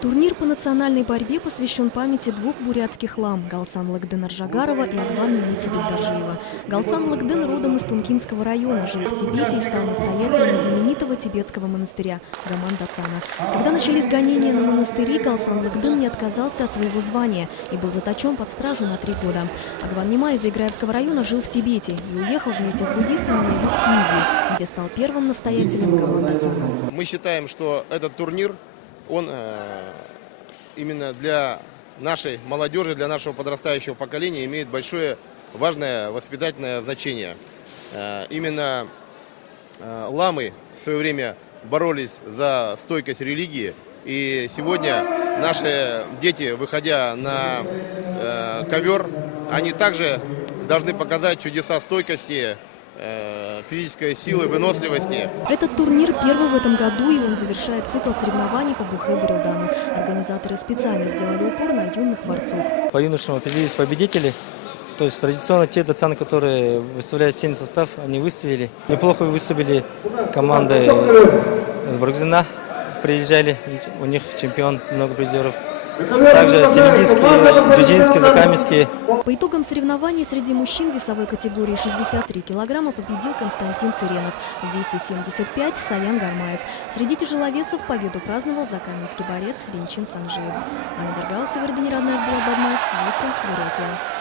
Турнир по национальной борьбе посвящен памяти двух бурятских лам – Галсан Лагдын Аржагарова и Агван Милити Бельдаржиева. Галсан Лагдын родом из Тункинского района, жил в Тибете и стал настоятелем знаменитого тибетского монастыря Гаман-Дацана. Когда начались гонения на монастыри, Галсан Лагдын не отказался от своего звания и был заточен под стражу на 3 года. Агван Нимай из Играевского района жил в Тибете и уехал вместе с буддистами на юг Индии, где стал первым настоятелем Гаман-Дацана. Мы считаем, что этот турнир, он именно для нашей молодежи, для нашего подрастающего поколения имеет большое, важное воспитательное значение. Именно ламы в свое время боролись за стойкость религии, и сегодня наши дети, выходя на ковер, они также должны показать чудеса стойкости, физической силы, выносливости. Этот турнир первый в этом году, и он завершает цикл соревнований по Бухэ-Бурилдану. Организаторы специально сделали упор на юных борцов. По юношам определились победители. То есть традиционно те дацаны, которые выставляют сильный состав, они выставили. Неплохо выступили команды с Баргузина, приезжали, у них чемпион, много призеров. Также семигийские, джиджинские, закамьские. По итогам соревнований среди мужчин весовой категории 63 килограмма победил Константин Цыренов. В весе 75 – Саян Гармаев. Среди тяжеловесов победу праздновал закаменский борец Ленчин Санжиев. Анна Дергаусова, Родная Булабадна, Вести, Бурятия.